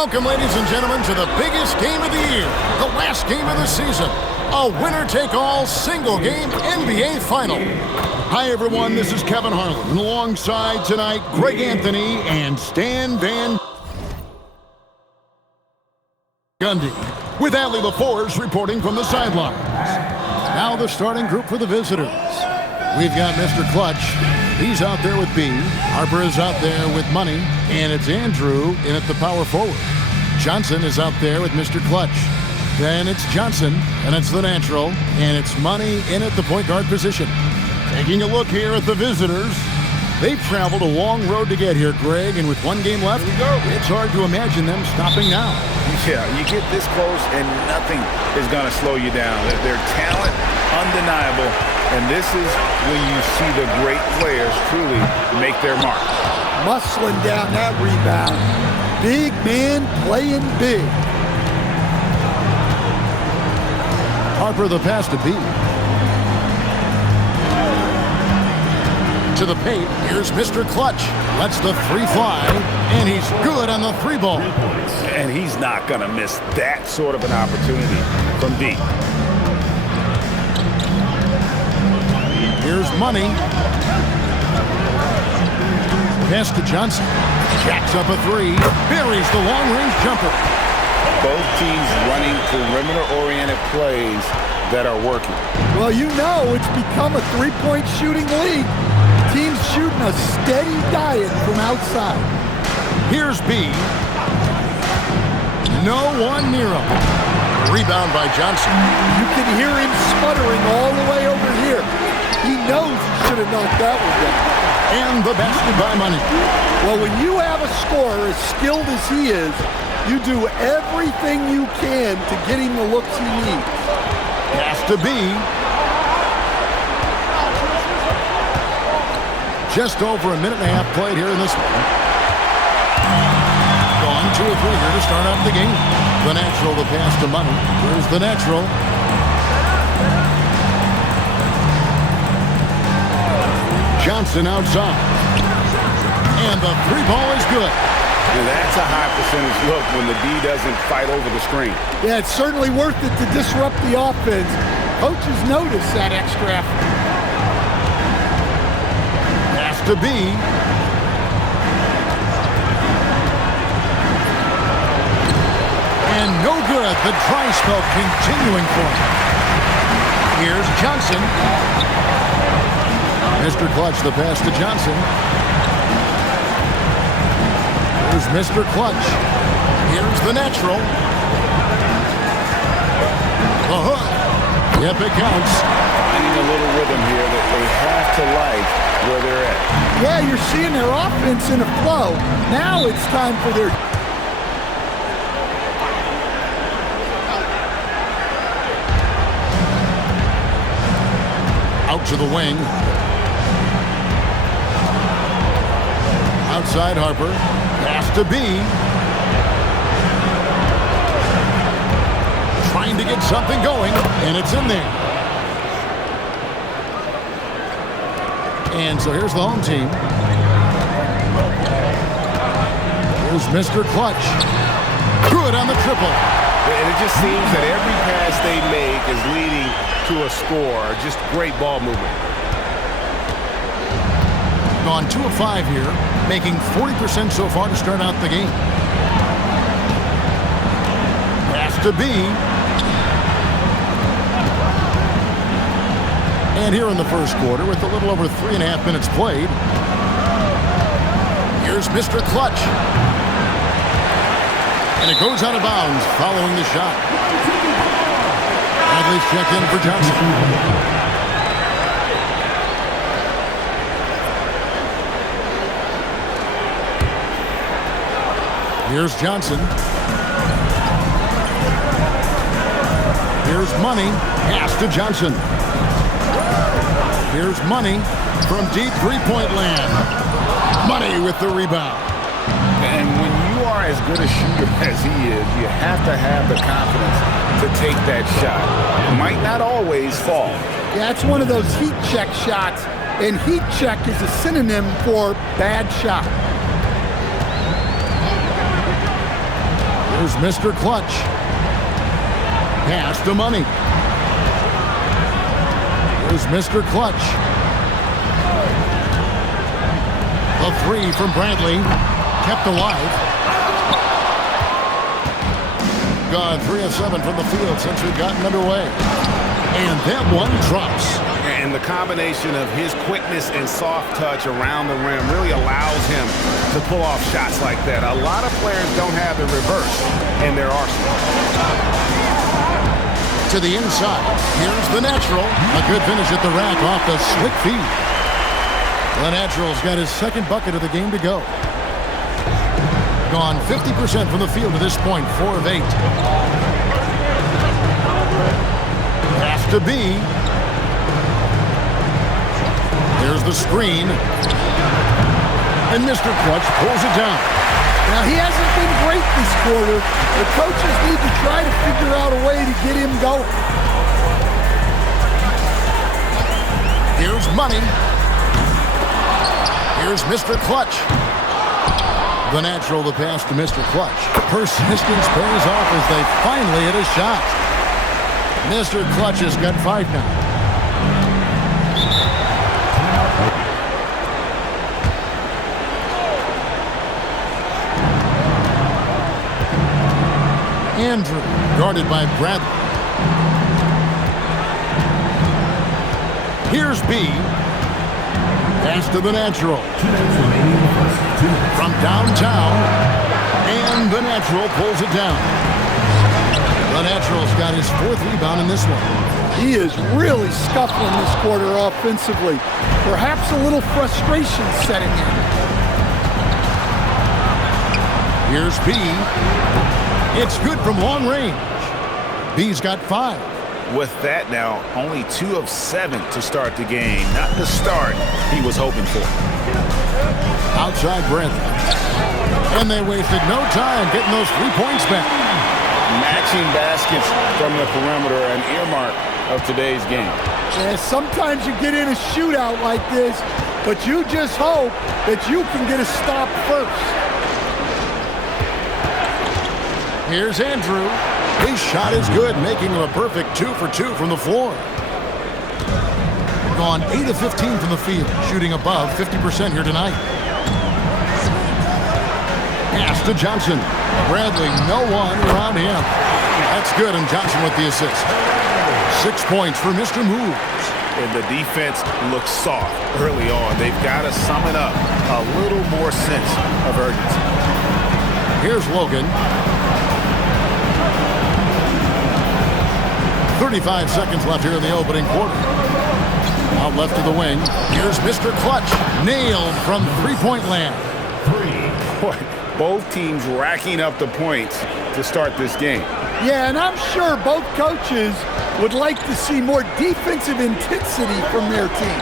Welcome, ladies and gentlemen, to the biggest game of the year, the last game of the season, a winner-take-all single-game NBA Final. Hi, everyone. This is Kevin Harlan, and alongside tonight, Greg Anthony and Stan Van Gundy, with Adley LaForge reporting from the sidelines. Now the starting group for the visitors. We've got Mr. Clutch. He's out there with B. Harper is out there with Money. And it's Andrew in at the power forward. Johnson is out there with Mr. Clutch. Then it's Johnson, and it's the natural. And it's Money in at the point guard position. Taking a look here at the visitors. They've traveled a long road to get here, Greg, and with one game left, it's hard to imagine them stopping now. Yeah, you get this close and nothing is going to slow you down. Their talent, undeniable, and this is when you see the great players truly make their mark. Muscling down that rebound. Big man playing big. Harper the pass to B. To the paint, here's Mr. Clutch. Lets the three fly, and he's good on the three ball. And he's not going to miss that sort of an opportunity from deep. Here's Money. Pass to Johnson. Jacks up a three. Buries the long-range jumper. Both teams running perimeter-oriented plays that are working. Well, you know it's become a three-point shooting league. Teams shooting a steady diet from outside. Here's B. No one near him. Rebound by Johnson. You can hear him sputtering all the way over here. He knows he should have knocked that one down. And the basket by Money. Well, when you have a scorer as skilled as he is, you do everything you can to get him the looks he needs. Pass to B. Just over a minute and a half played here in this one. Gone 2 or 3 here to start out the game. The natural, the pass to Money. Here's the natural. Johnson outside. And the three ball is good. And that's a high percentage look when the D doesn't fight over the screen. Yeah, it's certainly worth it to disrupt the offense. Coaches notice that extra effort. To B. And no good. The dry spell continuing for him. Here's Johnson. Mr. Clutch, the pass to Johnson. Here's Mr. Clutch. Here's the natural. The hook. Yep, it counts. Finding a little rhythm here that they have to like where they're at. Yeah, you're seeing their offense in a flow. Now it's time for their... Out to the wing. Outside Harper. Pass to B. Trying to get something going, and it's in there. And so here's the home team. Here's Mr. Clutch. Good on the triple. And it just seems that every pass they make is leading to a score. Just great ball movement. Gone 2 of 5 here, making 40% so far to start out the game. Pass to B. And here in the first quarter, with a little over 3.5 minutes played, here's Mr. Clutch. And it goes out of bounds following the shot. Adley's check in for Johnson. Here's Johnson. Here's Money. Pass to Johnson. Here's Money from deep three-point land. Money with the rebound. And when you are as good a shooter as he is, you have to have the confidence to take that shot. It might not always fall. Yeah, it's one of those heat check shots, and heat check is a synonym for bad shot. Here's Mr. Clutch. Pass to Money. Here's Mr. Clutch. The three from Bradley. Kept alive. Gone 3 of 7 from the field since we've gotten underway. And that one drops. And the combination of his quickness and soft touch around the rim really allows him to pull off shots like that. A lot of players don't have the reverse in their arsenal. To the inside. Here's the Natural. A good finish at the rack off the slick feed. The Natural's got his second bucket of the game to go. Gone 50% from the field to this point, 4 of 8. Pass to B. There's the screen. And Mr. Clutch pulls it down. Now, he hasn't been great this quarter. The coaches need to try to figure out a way to get him going. Here's Money. Here's Mr. Clutch. The Natural, the pass to Mr. Clutch. Persistence pays off as they finally hit a shot. Mr. Clutch has got 5 now. Andrew, guarded by Bradley. Here's B. Pass to the Natural. From downtown. And the Natural pulls it down. The Natural's got his 4th rebound in this one. He is really scuffling this quarter offensively. Perhaps a little frustration setting in. Here's B. It's good from long range. B's got 5. With that now, only 2 of 7 to start the game. Not the start he was hoping for. Outside Bradley. And they wasted no time getting those 3 points back. Matching baskets from the perimeter, an earmark of today's game. Yeah, sometimes you get in a shootout like this, but you just hope that you can get a stop first. Here's Andrew. His shot is good, making him a perfect 2 for 2 from the floor. Gone 8 of 15 from the field, shooting above 50% here tonight. Pass to Johnson. Bradley, no one around him. That's good, and Johnson with the assist. 6 points for Mr. Moves. And the defense looks soft early on. They've got to sum it up. A little more sense of urgency. Here's Logan. 35 seconds left here in the opening quarter. Out left to the wing. Here's Mr. Clutch. Nailed from three-point land. Boy, both teams racking up the points to start this game. Yeah, and I'm sure both coaches would like to see more defensive intensity from their team.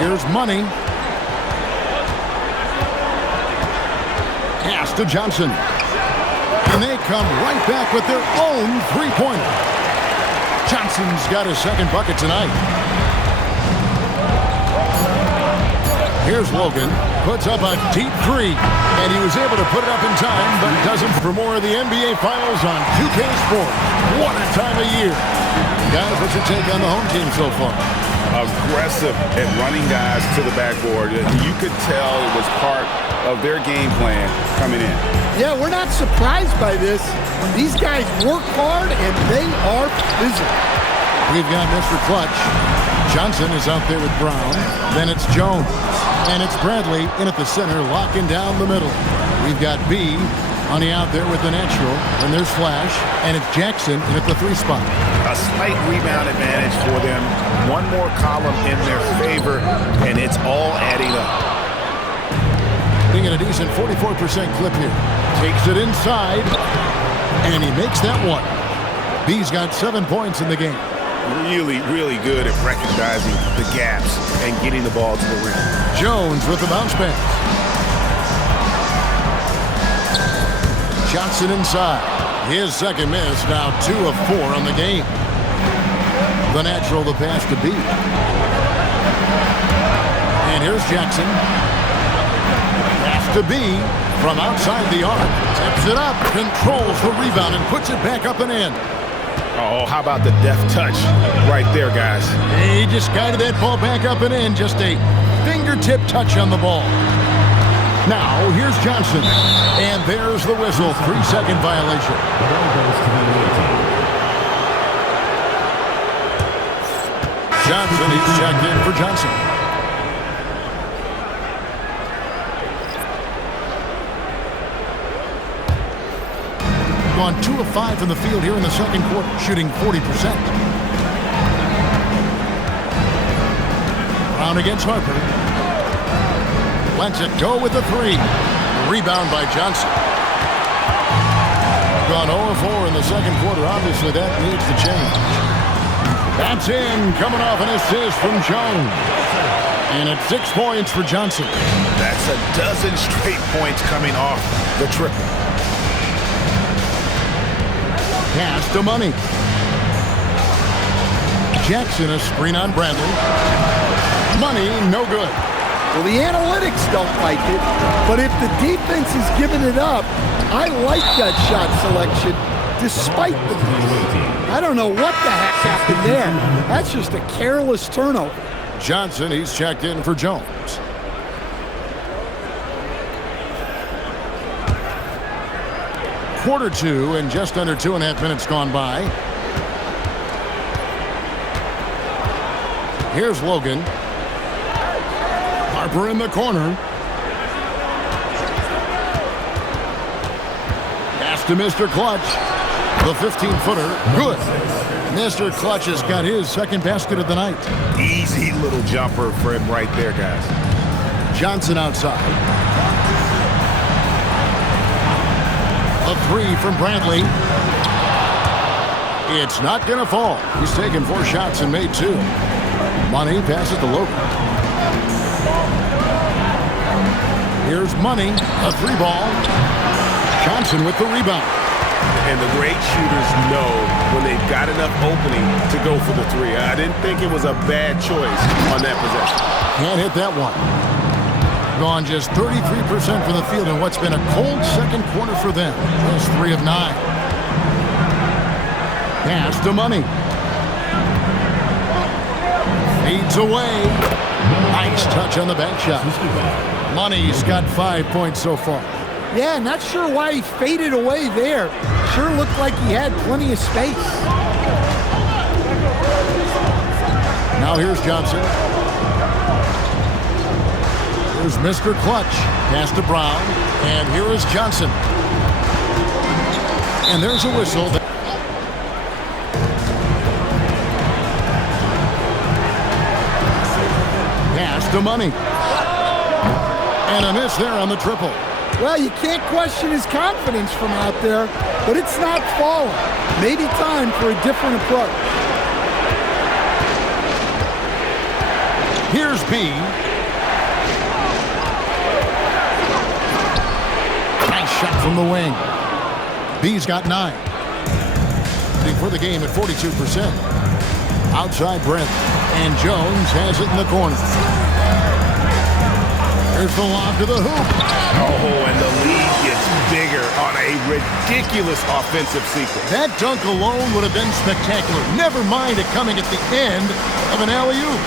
Here's Money. Pass to Johnson. And they come right back with their own three-pointer. Johnson's got his second bucket tonight. Here's Logan. Puts up a deep 3. And he was able to put it up in time, but doesn't. For more of the NBA Finals on 2K Sports. What a time of year. Guys, what's your take on the home team so far? Aggressive at running guys to the backboard. You could tell it was part of their game plan coming in. Yeah, we're not surprised by this. These guys work hard, and they are physical. We've got Mr. Clutch. Johnson is out there with Brown. Then it's Jones. And it's Bradley in at the center, locking down the middle. We've got B on the out there with the Natural. And there's Flash. And it's Jackson in at the 3 spot. A slight rebound advantage for them. One more column in their favor, and it's all adding up. Being at a decent 44% clip here. Takes it inside. And he makes that one. B's got 7 points in the game. Really, really good at recognizing the gaps and getting the ball to the rim. Jones with the bounce pass. Johnson inside. His second miss, now 2 of 4 on the game. The Natural, the pass to B. And here's Jackson. Has to be from outside the arc. Tips it up, controls the rebound, and puts it back up and in. Oh, how about the deft touch right there, guys? He just guided that ball back up and in. Just a fingertip touch on the ball. Now, here's Johnson. And there's the whistle. 3-second violation. Johnson, he's checked in for Johnson. Gone 2 of 5 from the field here in the second quarter, shooting 40%. Brown against Harper. Lets it go with the 3. Rebound by Johnson. Gone 0 of 4 in the second quarter. Obviously, that needs to change. That's in, coming off an assist from Jones. And it's 6 points for Johnson. That's a dozen straight points coming off the triple. Pass to Money. Jackson, a screen on Bradley. Money, no good. Well, the analytics don't like it, but if the defense is giving it up, I like that shot selection despite the miss. I don't know what the heck happened there. That's just a careless turnover. Johnson, he's checked in for Jones. Quarter 2 and just under 2.5 minutes gone by. Here's Logan. Harper in the corner. Pass to Mr. Clutch. The 15-footer. Good. Mr. Clutch has got his second basket of the night. Easy little jumper for him right there, guys. Johnson outside. A 3 from Bradley. It's not going to fall. He's taken 4 shots and made 2. Money passes to Logan. Here's Money. A 3-ball. Johnson with the rebound. And the great shooters know when they've got enough opening to go for the 3. I didn't think it was a bad choice on that possession. Can't hit that one. Gone just 33% from the field in what's been a cold second quarter for them. Just 3 of 9. Pass to Money. Feeds away. Nice touch on the back shot. Money's got 5 points so far. Yeah, not sure why he faded away there. Sure looked like he had plenty of space. Now here's Johnson. Here's Mr. Clutch. Pass to Brown. And here is Johnson. And there's a whistle. Pass to Money. And a miss there on the triple. Well, you can't question his confidence from out there, but it's not falling. Maybe time for a different approach. Here's B. Nice shot from the wing. B's got 9. For the game at 42%. Outside Brent. And Jones has it in the corner. Here's the lob to the hoop. Oh, and the lead gets bigger on a ridiculous offensive sequence. That dunk alone would have been spectacular. Never mind it coming at the end of an alley-oop.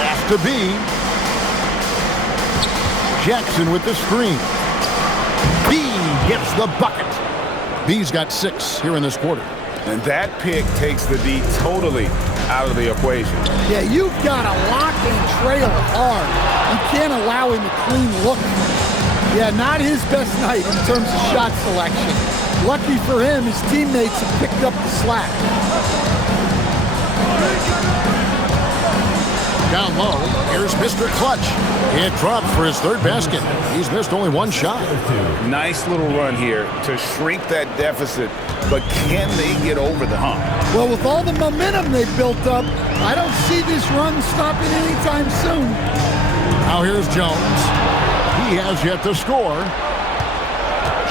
Pass to B. Jackson with the screen. B gets the bucket. B's got 6 here in this quarter. And that pick takes the D totally out of the equation. Yeah, you've got to lock and trail hard. You can't allow him a clean look. Yeah, not his best night in terms of shot selection. Lucky for him, his teammates have picked up the slack. Down low, here's Mr. Clutch. It drops for his 3rd basket. He's missed only 1 shot. Nice little run here to shrink that deficit, but can they get over the hump? Well, with all the momentum they've built up, I don't see this run stopping anytime soon. Now here's Jones. He has yet to score.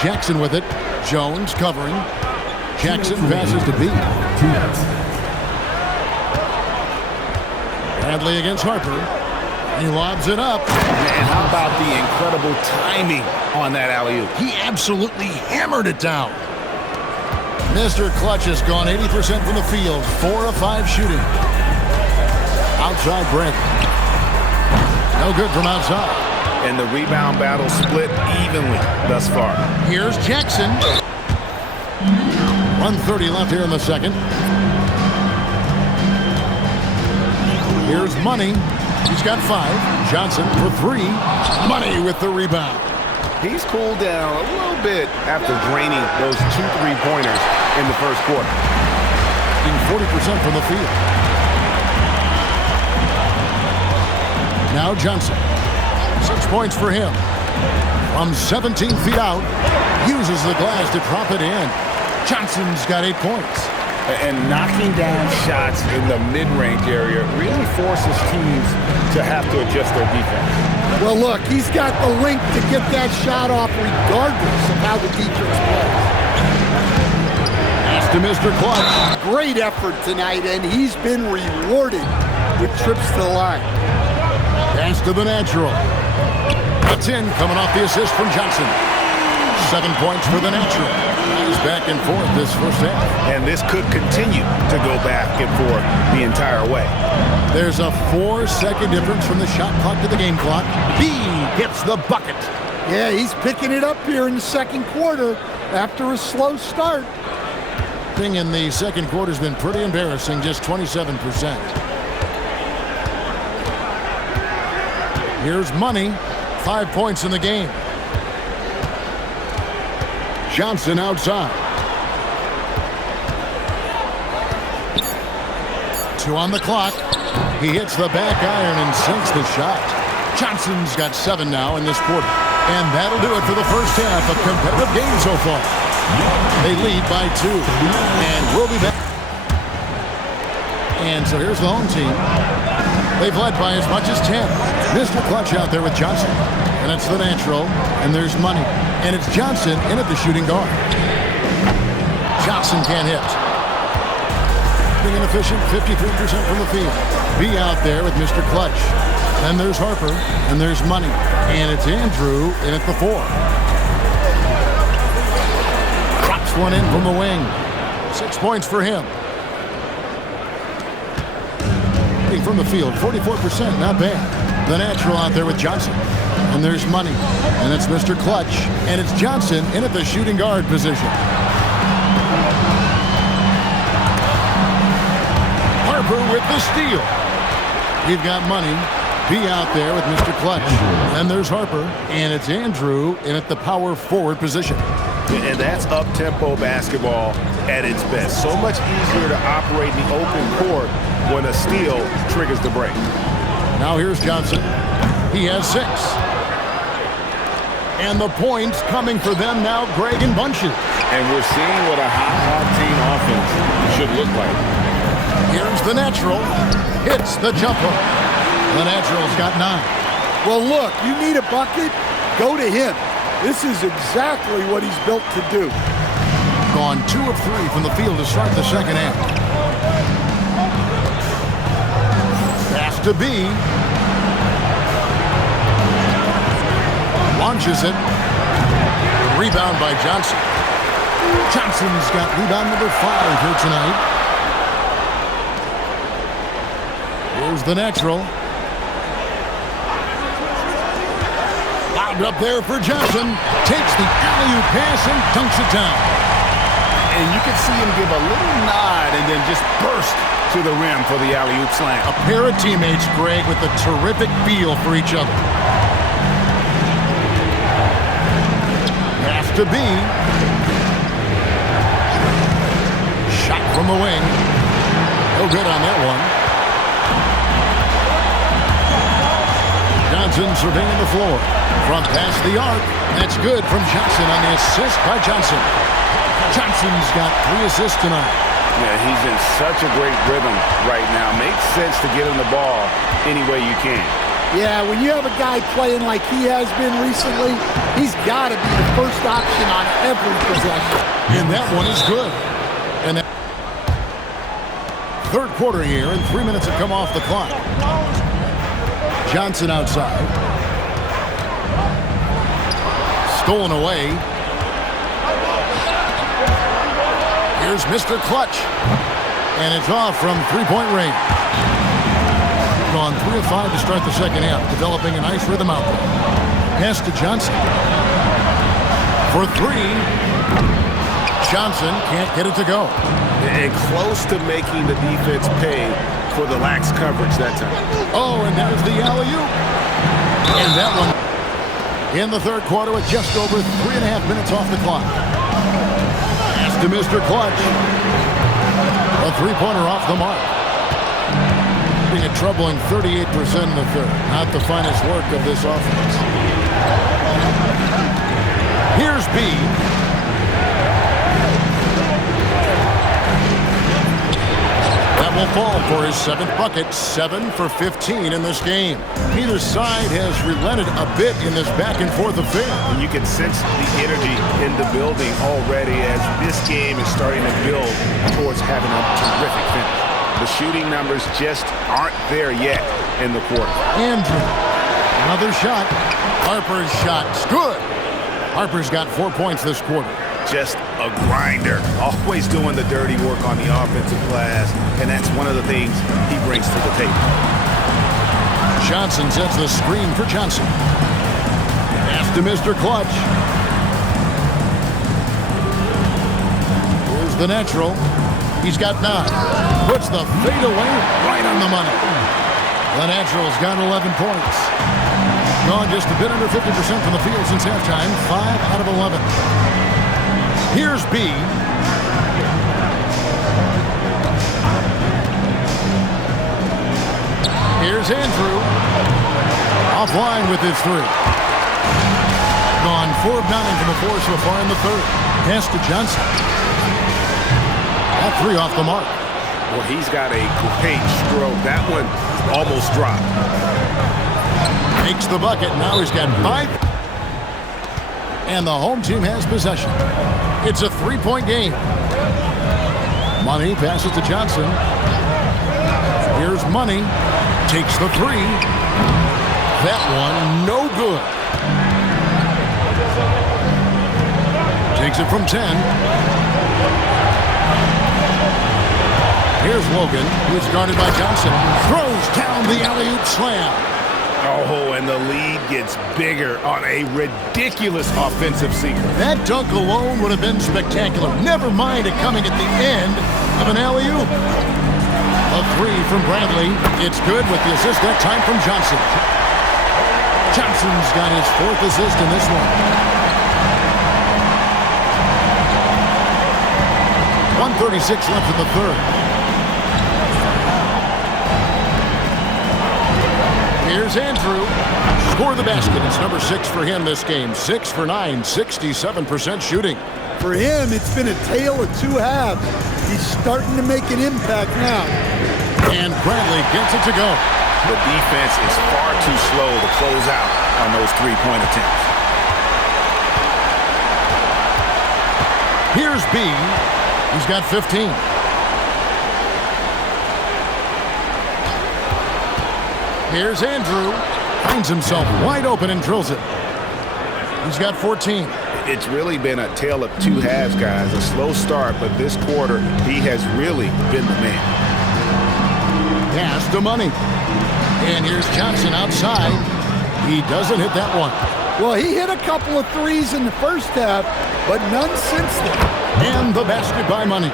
Jackson with it. Jones covering. Jackson passes to B. Bradley against Harper. He lobs it up. And how about the incredible timing on that alley-oop? He absolutely hammered it down. Mr. Clutch has gone 80% from the field, 4 of 5 shooting. Outside break. No good from outside. And the rebound battle split evenly thus far. Here's Jackson. 1:30 left here in the second. Here's Money. He's got 5. Johnson for 3. Money with the rebound. He's cooled down a little bit after draining those 2 3-pointers in the first quarter. Being 40% from the field. Now Johnson. 6 points for him. From 17 feet out. Uses the glass to drop it in. Johnson's got 8 points. And knocking down shots in the mid-range area really forces teams to have to adjust their defense. Well, look, he's got the length to get that shot off regardless of how the defense plays. Pass to Mr. Clutch. Great effort tonight, and he's been rewarded with trips to the line. Pass to the natural. That's in, coming off the assist from Johnson. 7 points for the natural. Nice back and forth this first half. And this could continue to go back and forth the entire way. There's a 4-second difference from the shot clock to the game clock. B gets the bucket. Yeah, he's picking it up here in the second quarter after a slow start. Thing in the second quarter has been pretty embarrassing, just 27%. Here's Money. 5 points in the game. Johnson outside. 2 on the clock. He hits the back iron and sinks the shot. Johnson's got 7 now in this quarter. And that'll do it for the first half. A competitive game so far. They lead by 2. And we'll be back. And so here's the home team. They've led by as much as 10. Mr. Clutch out there with Johnson. And it's the natural. And there's Money. And it's Johnson in at the shooting guard. Johnson can't hit. Being inefficient, 53% from the field. B out there with Mr. Clutch. Then there's Harper. And there's Money. And it's Andrew in at the 4. Drops one in from the wing. 6 points for him. From the field, 44%, not bad. The natural out there with Johnson. And there's Money. And it's Mr. Clutch. And it's Johnson in at the shooting guard position. Harper with the steal. We've got Money. B out there with Mr. Clutch. And there's Harper. And it's Andrew in at the power forward position. And that's up-tempo basketball at its best. So much easier to operate in the open court when a steal triggers the break. Now here's Johnson. He has 6. And the points coming for them now, Greg in bunches. And we're seeing what a hot team offense should look like. Here's the natural. Hits the jumper. The natural's got 9. Well, look, you need a bucket, go to him. This is exactly what he's built to do. Gone 2 of 3 from the field to start the second half. Pass to B. Launches it. Rebound by Johnson. Johnson's got rebound number 5 here tonight. Here's the natural. Up there for Johnson. Takes the alley-oop pass and dunks it down. And you can see him give a little nod and then just burst to the rim for the alley-oop slam. A pair of teammates, Greg, with a terrific feel for each other. Pass to B. Shot from the wing. No good on that one. Johnson surveying the floor. From past the arc. That's good from Johnson on the assist by Johnson. Johnson's got 3 assists tonight. Yeah, he's in such a great rhythm right now. Makes sense to get him the ball any way you can. Yeah, when you have a guy playing like he has been recently, he's got to be the first option on every possession. And that one is good. And that third quarter here, and 3 minutes have come off the clock. Johnson outside. Stolen away. Here's Mr. Clutch. And it's off from three-point range. Gone 3 of 5 to start the second half, developing a nice rhythm out there. Pass to Johnson. For three. Johnson can't get it to go. And close to making the defense pay for the lax coverage that time. Oh, and there's the alley-oop. And that one in the third quarter with just over 3.5 minutes off the clock. Pass to Mr. Clutch. A three-pointer off the mark. Being a troubling 38% in the third. Not the finest work of this offense. Here's B. That will fall for his 7th bucket. 7 for 15 in this game. Neither side has relented a bit in this back-and-forth affair. And you can sense the energy in the building already as this game is starting to build towards having a terrific finish. The shooting numbers just aren't there yet in the quarter. Andrew, another shot. Harper's shot's good. Harper's got 4 points this quarter. Just a grinder, always doing the dirty work on the offensive glass, and that's one of the things he brings to the table. Johnson sets the screen for Johnson. Pass to Mr. Clutch. Here's the natural. He's got 9. Puts the fade away right on the money. The natural's got 11 points. Gone just a bit under 50% from the field since halftime. 5 out of 11. Here's B. Here's Andrew. Offline with his 3. Gone 4 of 9 from the 4 so far in the third. Pass to Johnson. That 3 off the mark. Well, he's got a great stroke. That one almost dropped. Makes the bucket. Now he's got 5. And the home team has possession. It's a 3-point game. Money passes to Johnson. Here's Money. Takes the 3. That one, no good. Takes it from 10. Here's Logan, who's guarded by Johnson. Throws down the alley-oop slam. Oh, and the lead gets bigger on a ridiculous offensive sequence. That dunk alone would have been spectacular. Never mind it coming at the end of an alley-oop. A 3 from Bradley. It's good with the assist that time from Johnson. Johnson's got his 4th assist in this one. 1:36 left in the third. Here's Andrew. Score the basket. It's number 6 for him this game. 6 for 9, 67% shooting. For him, it's been a tale of 2 halves. He's starting to make an impact now. And Bradley gets it to go. The defense is far too slow to close out on those 3-point attempts. Here's B. He's got 15. Here's Andrew. Finds himself wide open and drills it. He's got 14. It's really been a tale of 2 halves, guys. A slow start, but this quarter, he has really been the man. Pass to Money. And here's Johnson outside. He doesn't hit that one. Well, he hit a couple of 3s in the first half, but none since then. And the basket by Money.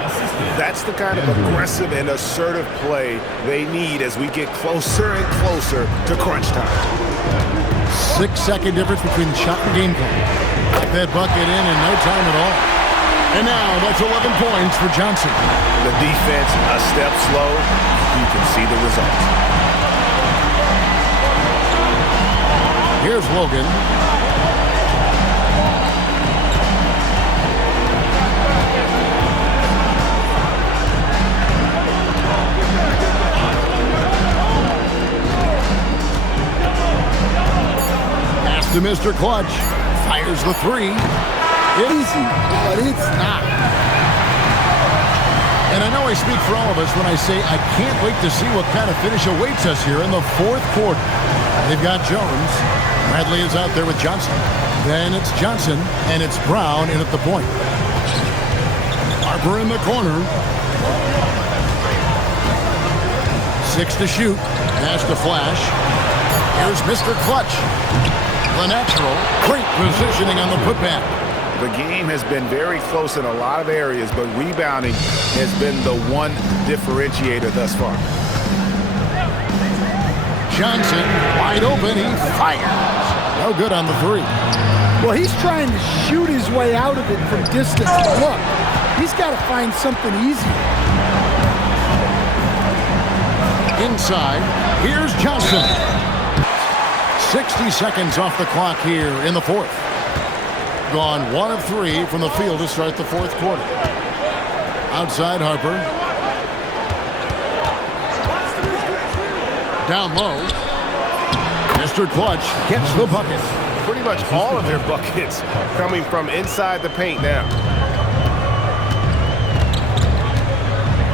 That's the kind of aggressive and assertive play they need as we get closer and closer to crunch time. 6-second difference between shot and game plan. That bucket in no time at all. And now that's 11 points for Johnson. The defense a step slow. You can see the results. Here's Logan. Pass to Mr. Clutch. Fires the 3. Easy, but it's not. And I know I speak for all of us when I say I can't wait to see what kind of finish awaits us here in the fourth quarter. They've got Jones. Bradley is out there with Johnson. Then it's Johnson, and it's Brown in at the point. Harper in the corner. 6 to shoot. Pass to Flash. Here's Mr. Clutch. The natural. Great positioning on the putback. The game has been very close in a lot of areas, but rebounding has been the one differentiator thus far. Johnson, wide open, he fires. No good on the three. Well, he's trying to shoot his way out of it from distance. Look, he's got to find something easy. Inside, here's Johnson. 60 seconds off the clock here in the fourth. Gone 1 of 3 from the field to start the fourth quarter. Outside Harper. Down low. Mr. Clutch gets the bucket. Pretty much all of their buckets coming from inside the paint now.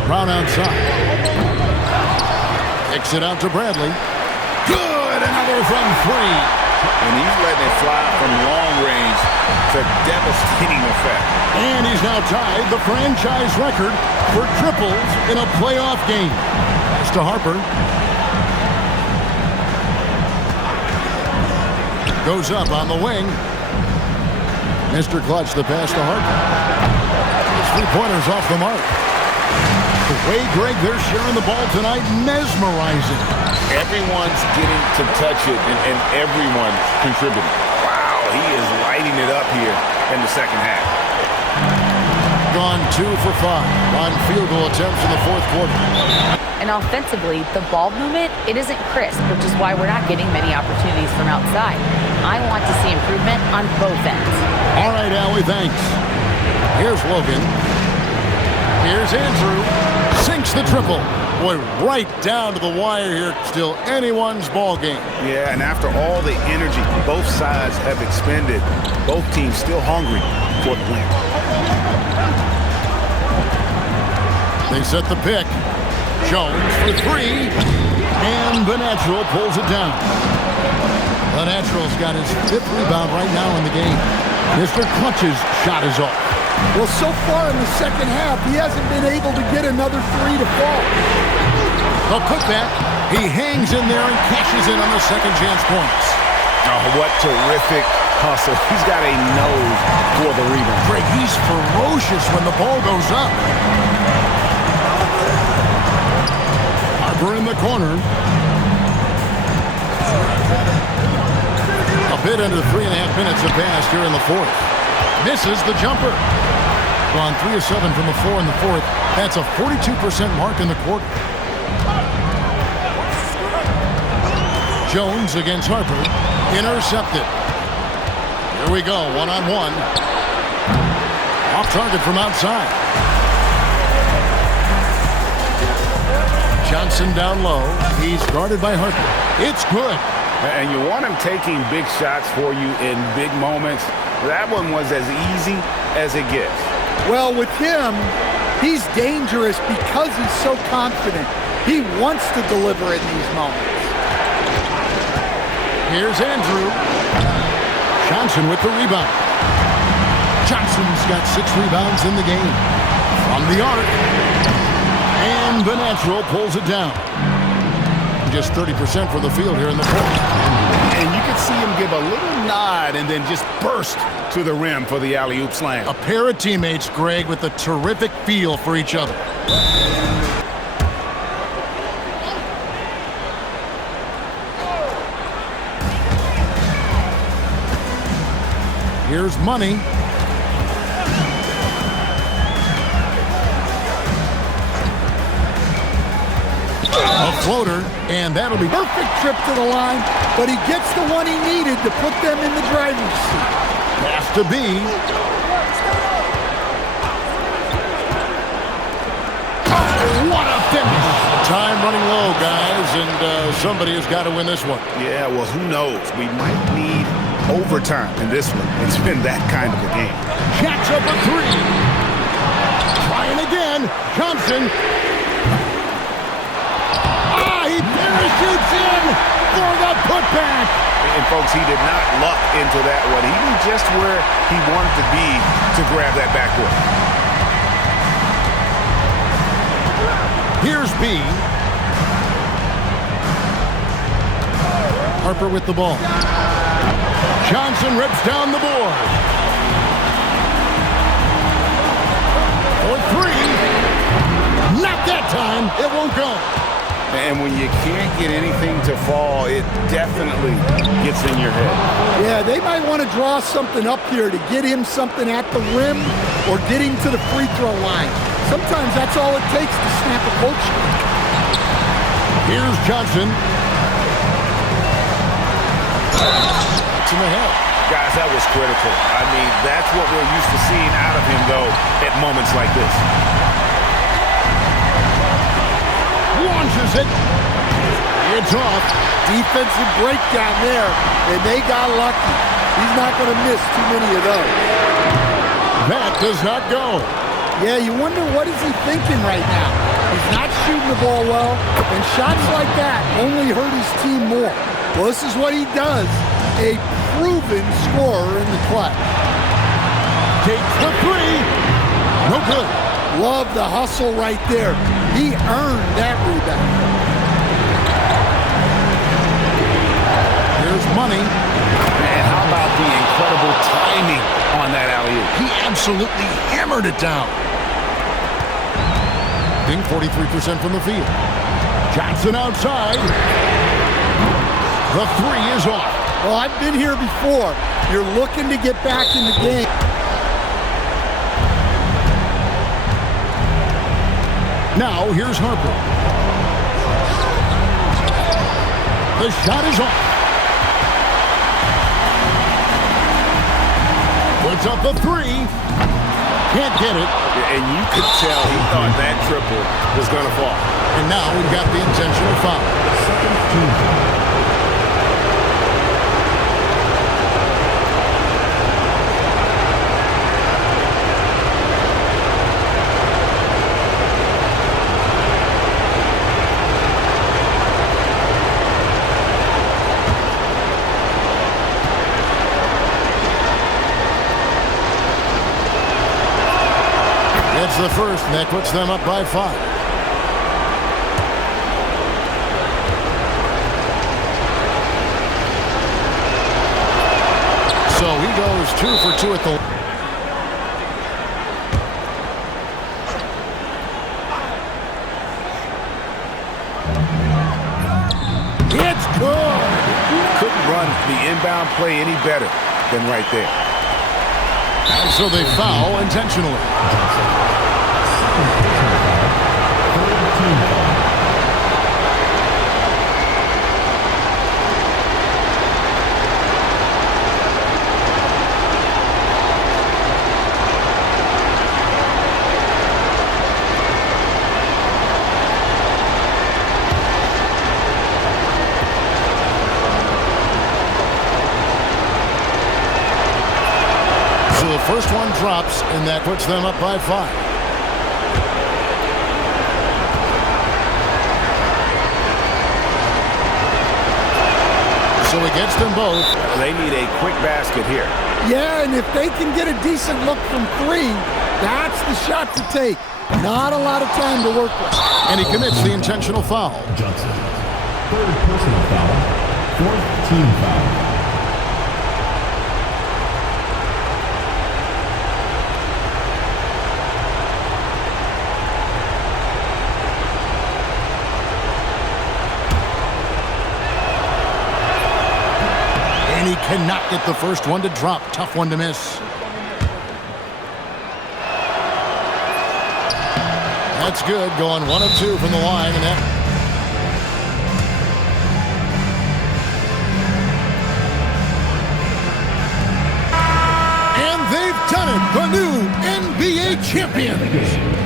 Brown outside. Kicks it out to Bradley. Good! Another from 3. And he's letting it fly from long range. It's a devastating effect. And he's now tied the franchise record for triples in a playoff game. Pass to Harper. Goes up on the wing. Mr. Clutch, the pass to Harper. His three-pointers off the mark. The way, Greg, they're sharing the ball tonight, mesmerizing. Everyone's getting to touch it, and everyone contributing. Wow, he is lighting it up here in the second half. Gone 2 for 5 on field goal attempts in the fourth quarter. And offensively, the ball movement, it isn't crisp, which is why we're not getting many opportunities from outside. I want to see improvement on both ends. All right, Allie, thanks. Here's Logan. Here's Andrew. Sinks the triple. Boy, right down to the wire here. Still anyone's ball game. Yeah, and after all the energy both sides have expended, both teams still hungry for the win. They set the pick. Jones for 3. And the natural pulls it down. The natural's got his 5th rebound right now in the game. Mr. Clutch's shot is off. Well, so far in the second half, he hasn't been able to get another 3 to fall. The putback, he hangs in there and cashes in on the second chance points. Oh, what terrific hustle. He's got a nose for the rebound. Greg, he's ferocious when the ball goes up. Harper in the corner. A bit under 3.5 minutes have passed here in the fourth. Misses the jumper. Gone 3 of 7 from the floor in the fourth. That's a 42% mark in the quarter. Jones against Harper. Intercepted. Here we go, one-on-one. Off target from outside. Johnson down low. He's guarded by Harper. It's good. And you want him taking big shots for you in big moments. That one was as easy as it gets. Well, with him, he's dangerous because he's so confident. He wants to deliver in these moments. Here's Andrew. Johnson with the rebound. Johnson's got 6 rebounds in the game. From the arc. And the natural pulls it down. Just 30% for the field here in the fourth. And you can see him give a little nod and then just burst to the rim for the alley-oop slam. A pair of teammates, Greg, with a terrific feel for each other. Here's Money. A floater, and that'll be Perfect trip to the line, but he gets the one he needed to put them in the driver's seat. has to be. Oh, what a finish. Time running low, guys, and somebody has got to win this one. Yeah, well, who knows? We might need overtime in this one. It's been that kind of a game. Jacks up a 3. Trying again. Johnson. He parachutes in for the putback. And, folks, he did not luck into that one. He knew just where he wanted to be to grab that backboard. Here's B. Harper with the ball. Johnson rips down the board. For three. Not that time. It won't go. And when you can't get anything to fall, it definitely gets in your head. Yeah, they might want to draw something up here to get him something at the rim or get him to the free throw line. Sometimes that's all it takes to snap a coach. Here's Johnson. It's in the head. Guys, that was critical. I mean, that's what we're used to seeing out of him, though, at moments like this. Launches it. It's off. Defensive breakdown there, and they got lucky. He's not going to miss too many of those. That does not go. Yeah, you wonder what is he thinking right now. He's not shooting the ball well, and shots like that only hurt his team more. Well, this is what he does. A proven scorer in the clutch. Takes the three. No good. Love the hustle right there. He earned that rebound. Here's Money. And how about the incredible timing on that alley-oop? He absolutely hammered it down. Being 43% from the field. Johnson outside. The three is off. Well, I've been here before. You're looking to get back in the game. Now, here's Harper. The shot is off. Puts up the three. Can't get it. And you could tell he thought that triple was going to fall. And now we've got the intentional foul. It's the first, and that puts them up by 5. So he goes 2 for 2 at the... It's good! Couldn't run the inbound play any better than right there. And so they foul intentionally. So the first one drops, and that puts them up by 5. So he gets them both. They need a quick basket here. Yeah, and if they can get a decent look from 3, that's the shot to take. Not a lot of time to work with. And he commits the intentional foul. Johnson. Third personal foul. Fourth team foul. And he cannot get the first one to drop. Tough one to miss. That's good. Going 1 of 2 from the line. And that... And they've done it. The new NBA champions.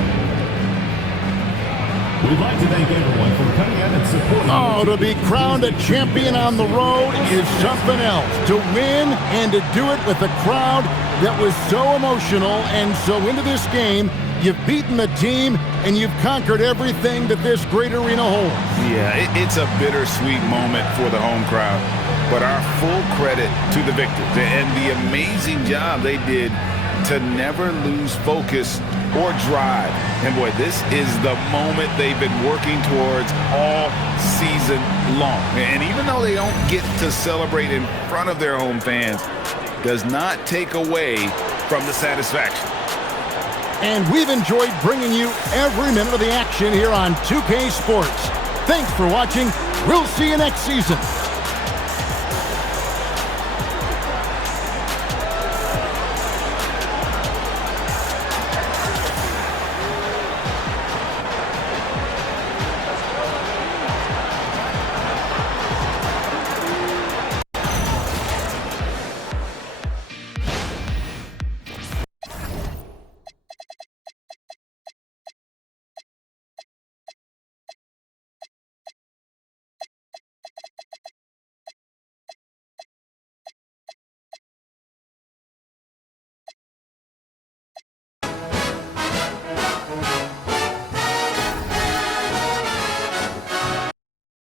We'd like to thank everyone for coming out and supporting. Oh, to be crowned a champion on the road is something else. To win and to do it with a crowd that was so emotional and so into this game You've beaten the team, and you've conquered everything that this great arena holds. Yeah, it's a bittersweet moment for the home crowd, but our full credit to the victors and the amazing job they did to never lose focus or drive. And boy, this is the moment they've been working towards all season long. And even though they don't get to celebrate in front of their home fans, does not take away from the satisfaction. And we've enjoyed bringing you every minute of the action here on 2K Sports. Thanks for watching. We'll see you next season.